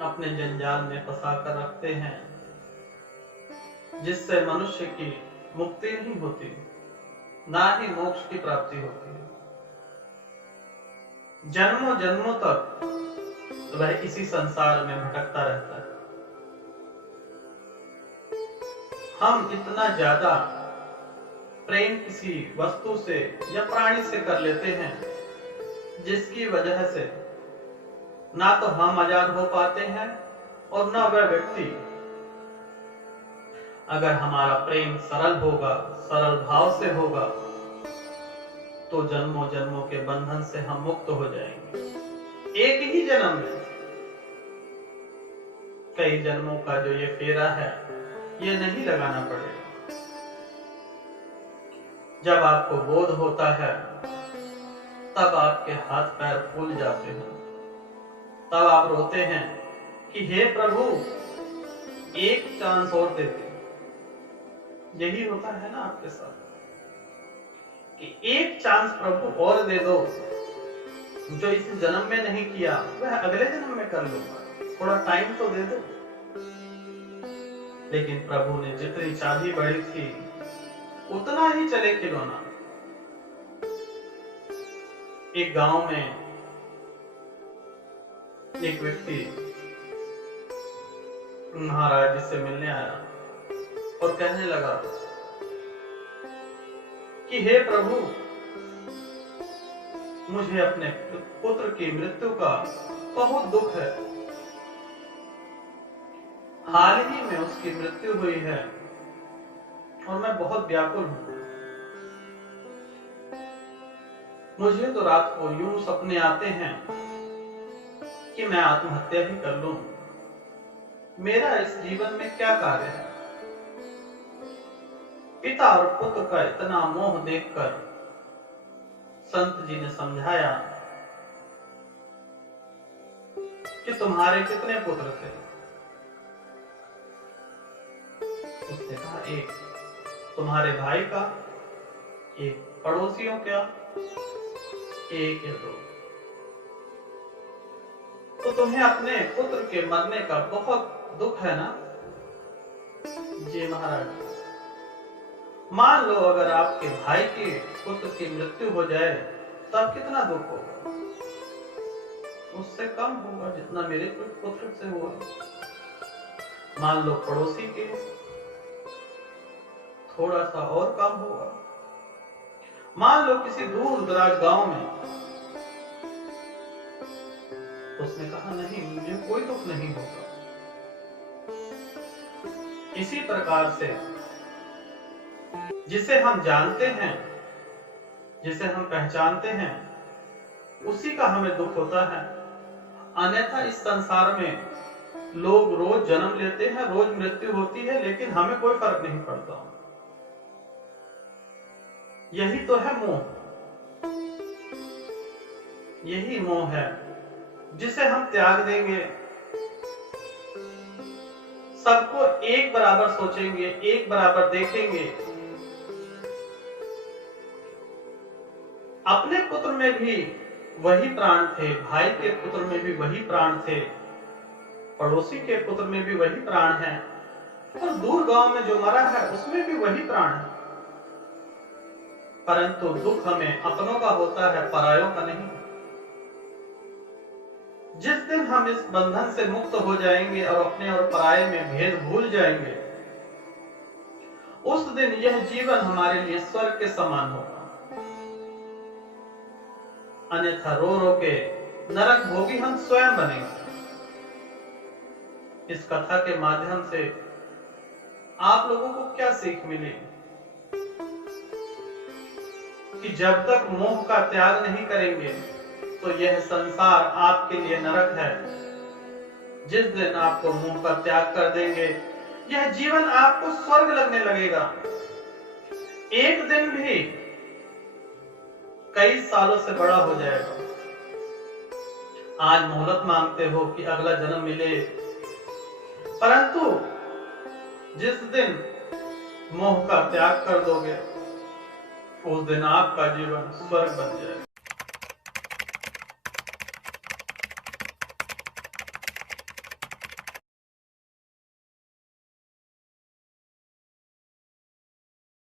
अपने जंजाल में फंसा कर रखते हैं, जिससे मनुष्य की मुक्ति नहीं होती, ना ही मोक्ष की प्राप्ति होती है। जन्मों जन्मों तक वह इसी संसार में भटकता रहता है। हम इतना ज्यादा प्रेम किसी वस्तु से या प्राणी से कर लेते हैं, जिसकी वजह से ना तो हम आजाद हो पाते हैं और ना वह व्यक्ति। अगर हमारा प्रेम सरल होगा, सरल भाव से होगा, तो जन्मों जन्मों के बंधन से हम मुक्त हो जाएंगे। एक ही जन्म में कई जन्मों का जो ये फेरा है, ये नहीं लगाना पड़ेगा। जब आपको बोध होता है, तब आपके हाथ पैर फूल जाते हैं, तब आप रोते हैं कि हे प्रभु, एक चांस और दे दे। यही होता है ना आपके साथ, कि एक चांस प्रभु और दे दो, जो इस जन्म में नहीं किया वह अगले जन्म में कर लूंगा, थोड़ा टाइम तो दे दो। लेकिन प्रभु ने जितनी चाबी बढ़ी थी, उतना ही चले खिलौना। एक गांव में एक व्यक्ति महाराज जी से मिलने आया और कहने लगा कि हे प्रभु, मुझे अपने पुत्र की मृत्यु का बहुत दुख है। हाल ही में उसकी मृत्यु हुई है और मैं बहुत व्याकुल हूं। मुझे तो रात को यूं सपने आते हैं कि मैं आत्महत्या ही कर लूं। मेरा इस जीवन में क्या कार्य है? पिता और पुत्र का इतना मोह देखकर संत जी ने समझाया कि तुम्हारे कितने पुत्र थे? उसने कहा, एक। तुम्हारे भाई का? एक। पड़ोसियों का? एक या दो। तो तुम्हें अपने पुत्र के मरने का बहुत दुख है ना? जी महाराज। मान लो अगर आपके भाई के पुत्र की मृत्यु हो जाए, तब कितना दुख होगा? उससे कम होगा जितना मेरे पुत्र से हुआ। मान लो पड़ोसी के, थोड़ा सा और कम होगा। मान लो किसी दूर दराज गांव में। उसने कहा, नहीं, मुझे कोई दुख नहीं होगा। इसी प्रकार से जिसे हम जानते हैं, जिसे हम पहचानते हैं, उसी का हमें दुख होता है। अन्यथा इस संसार में लोग रोज जन्म लेते हैं, रोज मृत्यु होती है, लेकिन हमें कोई फर्क नहीं पड़ता। यही तो है मोह। यही मोह है जिसे हम त्याग देंगे। सबको एक बराबर सोचेंगे, एक बराबर देखेंगे। अपने पुत्र में भी वही प्राण थे, भाई के पुत्र में भी वही प्राण थे, पड़ोसी के पुत्र में भी वही प्राण है, और दूर गांव में जो मरा है उसमें भी वही प्राण है। परंतु दुख हमें अपनों का होता है, परायों का नहीं। जिस दिन हम इस बंधन से मुक्त हो जाएंगे और अपने और पराये में भेद भूल जाएंगे, उस दिन यह जीवन हमारे लिए स्वर्ग के समान होगा। अन्यथा रो रो के नरक भोगी हम स्वयं बनेंगे। इस कथा के माध्यम से आप लोगों को क्या सीख मिली? कि जब तक मोह का त्याग नहीं करेंगे, तो यह संसार आपके लिए नरक है। जिस दिन आपको मोह का त्याग कर देंगे, यह जीवन आपको स्वर्ग लगने लगेगा। एक दिन भी कई सालों से बड़ा हो जाएगा। आज मोहलत मांगते हो कि अगला जन्म मिले, परंतु जिस दिन मोह का त्याग कर दोगे, उस दिन आपका जीवन स्वर्ग बन जाएगा।